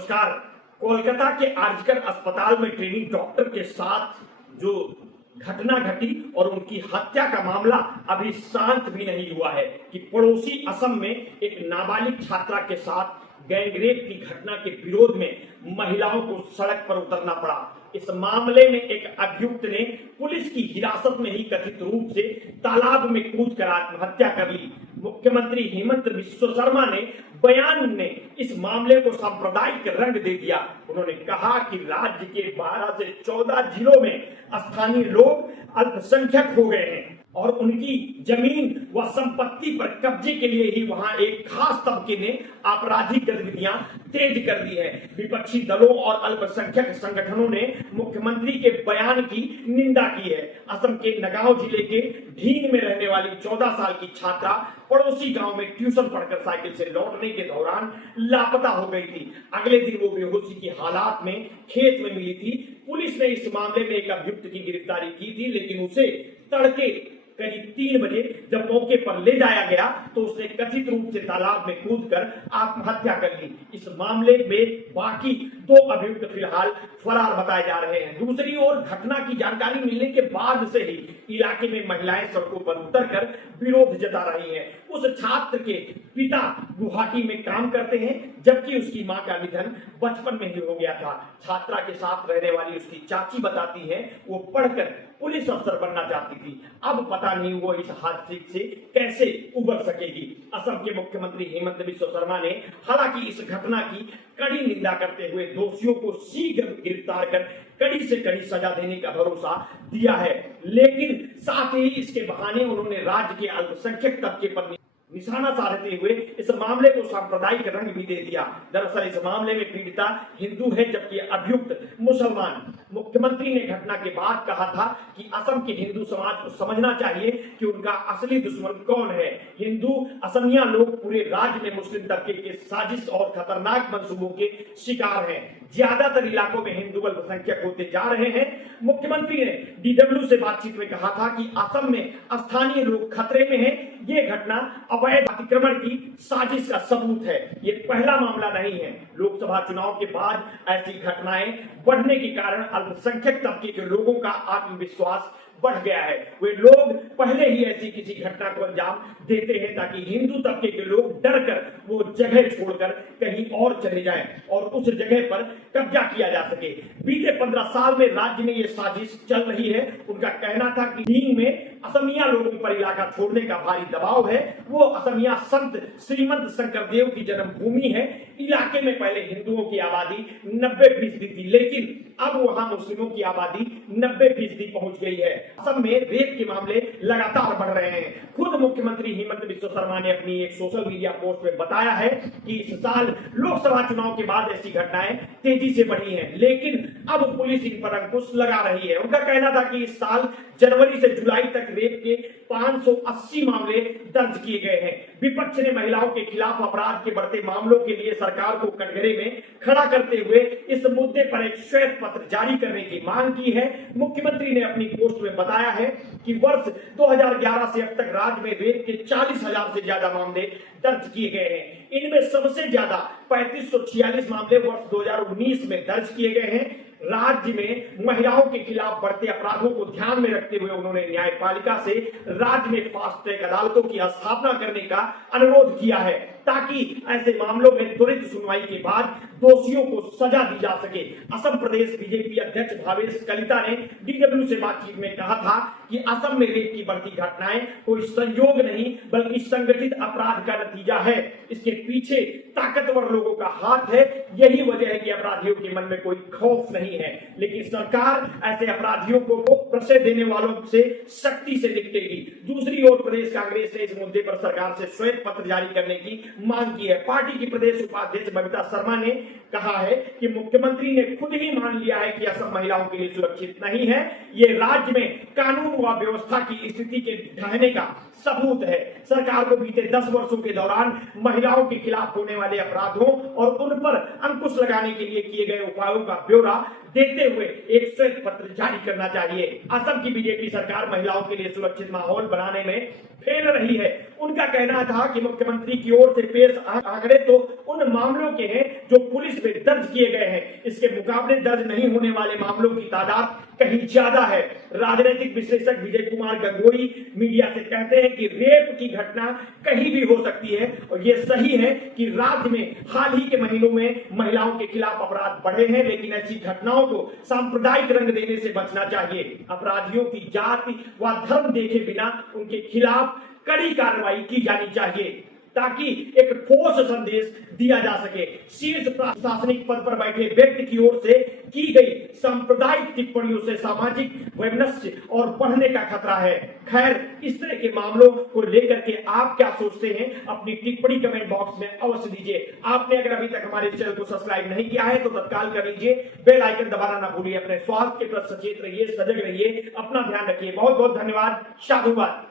नमस्कार। कोलकाता के आर्जिकर अस्पताल में ट्रेनिंग डॉक्टर के साथ जो घटना घटी और उनकी हत्या का मामला अभी शांत भी नहीं हुआ है कि पड़ोसी असम में एक नाबालिग छात्रा के साथ गैंगरेप की घटना के विरोध में महिलाओं को सड़क पर उतरना पड़ा। इस मामले में एक अभियुक्त ने पुलिस की हिरासत में ही कथित रूप से तालाब में कूदकर आत्महत्या कर ली। मुख्यमंत्री हेमंत बिस्वा शर्मा ने बयान में इस मामले को सांप्रदायिक रंग दे दिया। उन्होंने कहा कि राज्य के 12 से 14 जिलों में स्थानीय लोग अल्पसंख्यक हो गए हैं और उनकी जमीन व संपत्ति पर कब्जे के लिए ही वहां एक खास तबके ने आपराधिक गतिविधियां तेज कर दी है। विपक्षी दलों और अल्पसंख्यक संगठनों ने मुख्यमंत्री के बयान की निंदा की है। असम के नगांव जिले के ढींग में रहने वाली 14 साल की छात्रा पड़ोसी गांव में ट्यूशन पढ़कर साइकिल से लौटने के दौरान लापता हो गई थी। अगले दिन वो बेहोशी की हालात में खेत में मिली थी। पुलिस ने इस मामले में एक अभियुक्त की गिरफ्तारी की थी, लेकिन उसे तड़के करीब 3 बजे जब मौके पर ले जाया गया तो उसने कथित रूप से तालाब में कूदकर आत्महत्या कर ली। इस मामले में बाकी 2 अभियुक्त फिलहाल फरार बताए जा रहे हैं। दूसरी ओर घटना की जानकारी मिलने के बाद से ही इलाके में महिलाएं सड़कों पर उतरकर विरोध जता रही हैं। उस छात्र के पिता गुवाहाटी में काम करते हैं, जबकि उसकी मां का निधन बचपन में ही हो गया था। छात्रा के साथ रहने वाली उसकी चाची बताती है वो पढ़कर पुलिस अफसर बनना चाहती थी। अब पता नहीं वो इस हादसे से कैसे उबर सकेगी। असम के मुख्यमंत्री हेमंत बिस्वा शर्मा ने हालांकि इस घटना की कड़ी निंदा करते हुए दोषियों को शीघ्र गिरफ्तार कर कड़ी से कड़ी सजा देने का भरोसा दिया है, लेकिन साथ ही इसके बहाने उन्होंने राज्य के अल्पसंख्यक तबके पर निशाना साधते हुए इस मामले को सांप्रदायिक रंग भी दे दिया। दरअसल इस मामले में पीड़िता हिंदू है, जबकि अभियुक्त मुसलमान। मुख्यमंत्री ने घटना के बाद कहा था कि असम के हिंदू समाज को समझना चाहिए कि उनका असली दुश्मन कौन है। हिंदू असमिया लोग पूरे राज्य में मुस्लिम तबके के साजिश और खतरनाक मंसूबों के शिकार हैं। ज्यादातर इलाकों में हिंदू अल्पसंख्यक होते जा रहे हैं। मुख्यमंत्री ने DW से बातचीत में कहा था कि असम में स्थानीय लोग खतरे में हैं। ये घटना अवैध अतिक्रमण की साजिश का सबूत है। ये पहला मामला नहीं है। लोकसभा चुनाव के बाद ऐसी घटनाएं बढ़ने के कारण अल्पसंख्यक तबके के लोगों का आत्मविश्वास बढ़ गया है। वे लोग पहले ही ऐसी किसी घटना को अंजाम देते हैं ताकि हिंदू तबके के लोग डरकर वो जगह छोड़कर कहीं और चले जाएं और उस जगह पर कब्जा किया जा सके। बीते 15 साल में राज्य में ये साजिश चल रही है। उनका कहना था कि ढींग में असमिया लोगों पर इलाका छोड़ने का भारी दबाव है। वो असमिया संत श्रीमंत शंकरदेव की जन्मभूमि है। इलाके में पहले हिंदुओं की आबादी 90% थी, लेकिन अब वहां मुस्लिमों की आबादी 90% पहुंच गई है। असम में रेप के मामले लगातार बढ़ रहे हैं। खुद मुख्यमंत्री हेमंत बिस्वा शर्मा ने अपनी एक सोशल मीडिया पोस्ट में बताया है कि इस साल लोकसभा चुनाव के बाद ऐसी घटनाएं तेजी से बढ़ी हैं, लेकिन अब पुलिस इन पर अंकुश लगा रही है। उनका कहना था कि इस साल जनवरी से जुलाई तक रेप के 580 मामले दर्ज किए गए हैं। विपक्ष ने महिलाओं के खिलाफ अपराध के बढ़ते मामलों के लिए सरकार को कटघरे में खड़ा करते हुए इस मुद्दे पर एक श्वेत पत्र जारी करने की मांग की है। मुख्यमंत्री ने अपनी पोस्ट में बताया है कि वर्ष 2011 से अब तक राज्य में रेप के 40,000 से ज्यादा मामले दर्ज किए गए हैं। इनमें सबसे ज्यादा 3546 मामले वर्ष 2019 में दर्ज किए गए हैं। राज्य में महिलाओं के खिलाफ बढ़ते अपराधों को ध्यान में रखते हुए उन्होंने न्यायपालिका से राज्य में फास्ट ट्रैक अदालतों की स्थापना करने का अनुरोध किया है ताकि ऐसे मामलों में त्वरित सुनवाई के बाद दोषियों को सजा दी जा सके। असम प्रदेश बीजेपी अध्यक्ष भावेश कलिता ने DW से बातचीत में कहा था कि असम में रेप की बढ़ती घटनाएं कोई संयोग नहीं बल्कि संगठित अपराध का नतीजा है। इसके पीछे ताकतवर लोगों का हाथ है। यही वजह है कि अपराधियों के मन में कोई खौफ नहीं है, लेकिन सरकार ऐसे अपराधियों को प्रश्रय देने वालों से सख्ती से निपटेगी। दूसरी ओर प्रदेश कांग्रेस ने इस मुद्दे पर सरकार से श्वेत पत्र जारी करने की मांग की है। पार्टी की प्रदेश उपाध्यक्ष बबीता शर्मा ने कहा है कि मुख्यमंत्री ने खुद ही मान लिया है कि असम महिलाओं के लिए सुरक्षित नहीं है। ये राज्य में कानून व व्यवस्था की स्थिति के ढहने का सबूत है। सरकार को बीते 10 वर्षों के दौरान महिलाओं के खिलाफ होने वाले अपराधों और उन पर अंकुश लगाने के लिए किए गए उपायों का ब्यौरा देते हुए एक श्वेत पत्र जारी करना चाहिए। असम की बीजेपी सरकार महिलाओं के लिए सुरक्षित माहौल बनाने में फेल रही है। उनका कहना था कि मुख्यमंत्री की ओर से पेश आंकड़े तो उन मामलों के हैं जो पुलिस में दर्ज किए गए हैं, इसके मुकाबले दर्ज नहीं होने वाले मामलों की तादाद कहीं ज्यादा है। राजनीतिक विश्लेषक विजय कुमार गंगोई मीडिया से कहते हैं कि रेप की घटना कहीं भी हो सकती है और ये सही है कि राज्य में हाल ही के महीनों में महिलाओं के खिलाफ अपराध बढ़े हैं, लेकिन ऐसी घटनाओं को सांप्रदायिक रंग देने से बचना चाहिए। अपराधियों की जाति व धर्म देखे बिना उनके खिलाफ कड़ी कार्रवाई की जानी चाहिए ताकि एक ठोस संदेश दिया जा सके। शीर्ष प्रशासनिक पद पर बैठे व्यक्ति की ओर से की गई सांप्रदायिक टिप्पणियों से सामाजिक वैमनस्य और बढ़ने का खतरा है। खैर, इस तरह के मामलों को लेकर के आप क्या सोचते हैं, अपनी टिप्पणी कमेंट बॉक्स में अवश्य दीजिए। आपने अगर अभी तक हमारे चैनल को सब्सक्राइब नहीं किया है तो तत्काल कर लीजिए, बेल आइकन दबाना ना भूलिए। अपने स्वास्थ्य के प्रति सचेत रहिए, सजग रहिए, अपना ध्यान रखिए। बहुत बहुत धन्यवाद। साधुवाद।